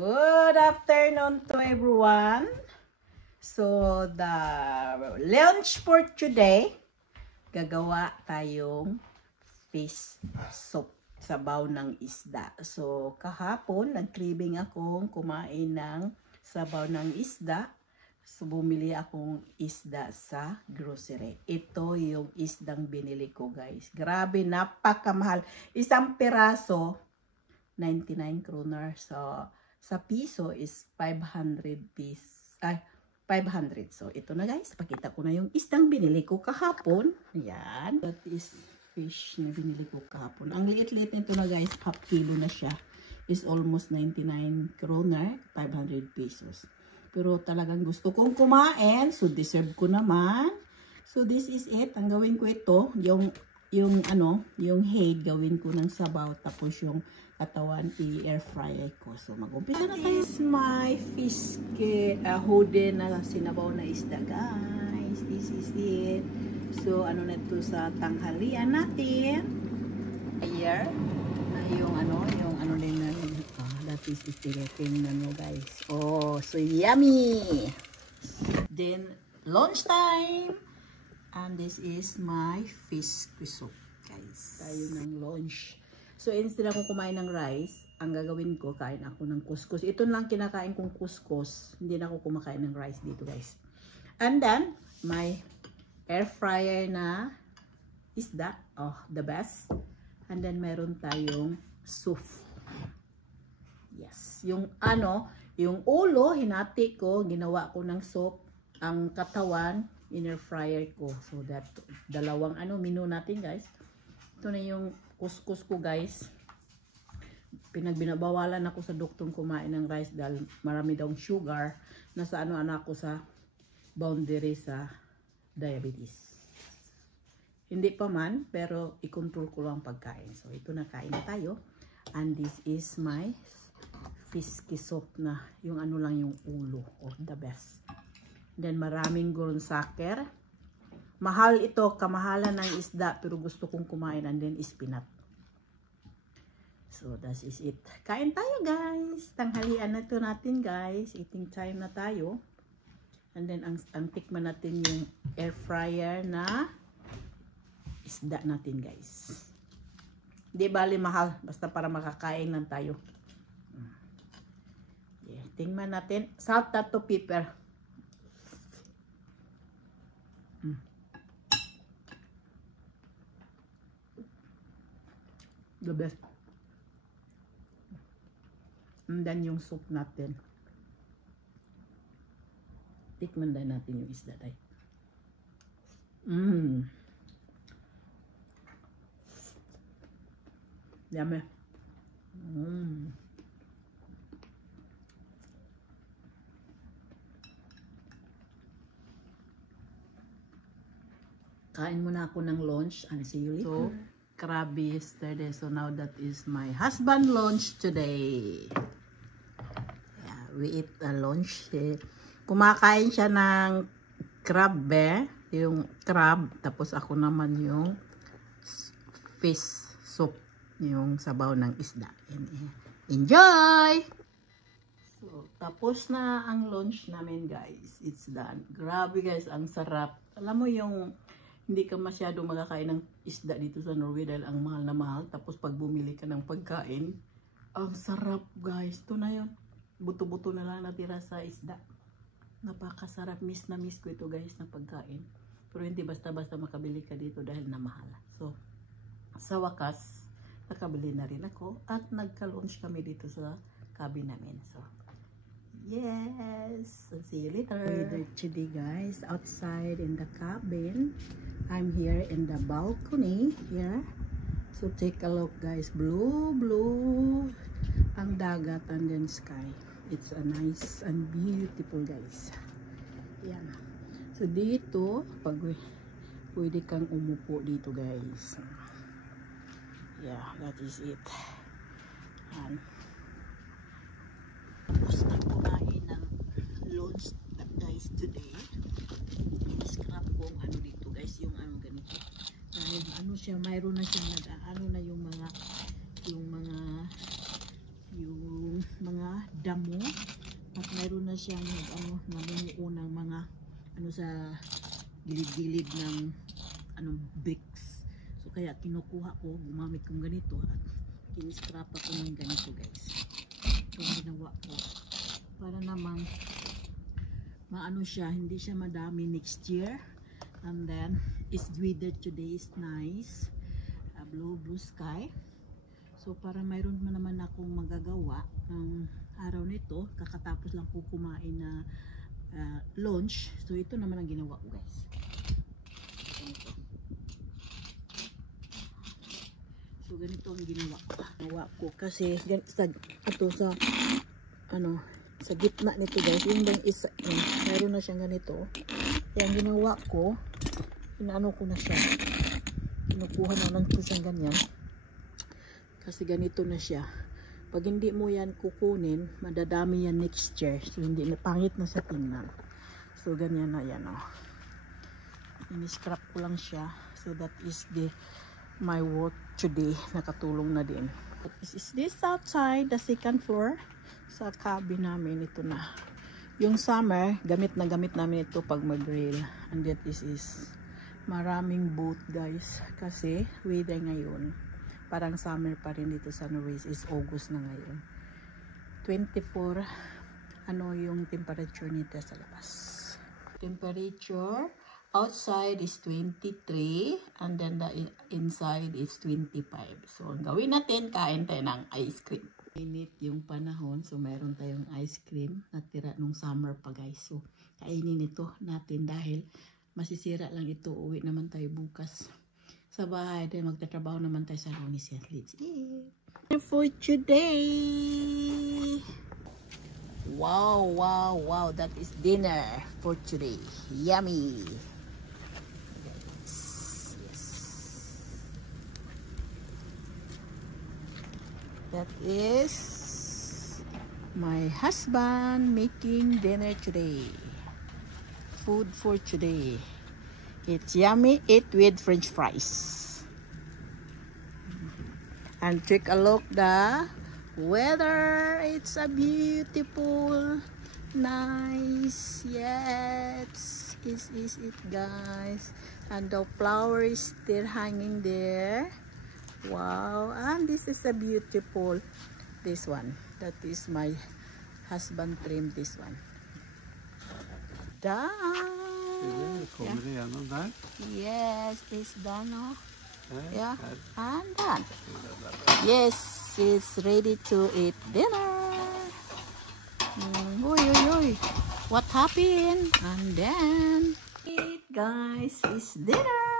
Good afternoon to everyone. So, the lunch for today, gagawa tayong fish soup, sabaw ng isda. So, kahapon, nag-craving akong kumain ng sabaw ng isda. So, bumili akong isda sa grocery. Ito yung isdang binili ko, guys. Grabe, napakamahal. Isang piraso, 99 kroner. So, sa piso is 500 ay 500. So, ito na guys. Pakita ko na yung isdang binili ko kahapon. Ayan. That is fish na binili ko kahapon. Ang liit-liit nito na guys. Half kilo na siya. Is almost 99 kroner. 500 pesos. Pero talagang gusto kong kumain. So, deserve ko naman. So, this is it. Ang gawin ko ito. Yung head gawin ko ng sabaw. Tapos yung katawan i-air fryer ko. So, mag-umpisa na tayo. This is my fish hoodie na sinabaw na isda, guys. This is it. So, ano na ito sa tanghalian natin. Here. Yung din na that is stilating na no, guys. Oh, so yummy! Then, lunch time! And this is my fish soup, guys. Tayo ng lunch. So, instead ako kumain ng rice, ang gagawin ko, kain ako ng couscous. Ito lang kinakain kong couscous. Hindi na ako kumakain ng rice dito, guys. And then, my air fryer na isda. Oh, the best. And then, meron tayong soup. Yes. Yung ulo, hinati ko, ginawa ko ng soup. Ang katawan, in-air fryer ko. So, that, dalawang menu natin, guys. Ito na yung couscous ko, guys. Pinagbinabawalan ako sa doktong kumain ng rice dahil marami daw sugar. Nasa ako sa boundary sa diabetes. Hindi pa man, pero i-control ko lang pagkain. So, ito na, kain na tayo. And this is my fish soup na yung lang yung ulo. Oh, the best. Then, maraming gurunsaker. Mahal ito, kamahalan ng isda, pero gusto kong kumain, and then spinach. So, that is it. Kain tayo, guys. Tanghalian na ito natin, guys. Eating time na tayo. And then, ang tikman natin yung air fryer na isda natin, guys. Di bali mahal, basta para makakain lang tayo. Yeah, tingnan natin. Salt at pepper. The best. And then yung soup natin. Tikman din natin yung isda tayo. Yummy. Kain muna ako ng lunch and see you later. So, Krabi yesterday. So now that is my husband lunch today. Yeah, we eat a lunch. Kumakain siya ng crab, yung crab. Tapos ako naman yung fish soup, yung sabaw ng isda. Enjoy! So, tapos na ang lunch namin, guys. It's done. Grabe, guys, ang sarap. Alam mo yung hindi ka masyado makakain ng isda dito sa Norway dahil ang mahal na mahal. Tapos pag bumili ka ng pagkain, ang sarap, guys. Ito na yun. Buto-buto na lang natira sa isda. Napakasarap. Miss na miss ko ito, guys, na pagkain. Pero hindi basta-basta makabili ka dito dahil na mahal. So, sa wakas, nakabili na rin ako. At nagka-lunch kami dito sa cabin namin. So, yes. See you later. Weather today, guys. Outside in the cabin. I'm here in the balcony here. So take a look, guys. Blue, blue. Ang dagat and then sky. It's a nice and beautiful, guys. Yan. So dito, pwede kang umupo dito, guys. Yeah, that is it. Yan. Tapos na kumain ng lunch, guys, today. I-scrap ko dito, guys, yung ganito. Dahil siya, mayroon na siya yung mga damo at mayroon na siyang namumuo ng mga sa gilid-gilid ng bricks. So kaya kinukuha ko, gumamit kong ganito at kiniscrap ako ng ganito guys. So ginawa ko para namang maano siya, hindi siya madami next year. And then it's weather today is nice, blue sky. So para mayroon naman akong magagawa ng araw nito, kakatapos lang ko kumain na lunch. So ito naman ang ginawa ko guys. So ganito ang ginawa ko kasi sa gitna nito guys, yung bang isa, mayroon na siyang ganito. Kaya ang ginawa ko, inaano ko na siya, kinukuha na lang ko siyang ganyan kasi ganito na siya. Pag hindi mo yan kukunin, madadami yan next year, so hindi na, pangit na sa tingnan. So ganyan na yan ini-scrap ko lang siya. So that is my work today, nakatulong na din. Is this outside the second floor sa cabin namin. Ito na yung summer, gamit namin ito pag mag-grill. And that is maraming boat guys kasi weather ngayon parang summer pa rin dito sa Norway. Is August na ngayon, 24 yung temperature nito sa labas. Temperature outside is 23 and then the inside is 25. So ang gawin natin, kain tayo ng ice cream. Init yung panahon, so mayroon tayong ice cream natira nung summer pa guys. So kainin ito natin dahil masisira lang ito. Uwi naman tayo bukas sa bahay, then magtatrabaho naman tayo sa Lunes. Let's eat for today. Wow, that is dinner for today. Yummy. That is my husband making dinner today. Food for today. It's yummy. Eat with French fries. And take a look the weather. It's a beautiful, nice. Yes, is it guys? And the flower is still hanging there. Wow, and this is a beautiful, this one, that is my husband trimmed this one. Done. Kommer det igenom där? Yes, it's done. Yeah, and done. Yes, it's ready to eat dinner. Oi. What happened? And then, eat guys, it's dinner.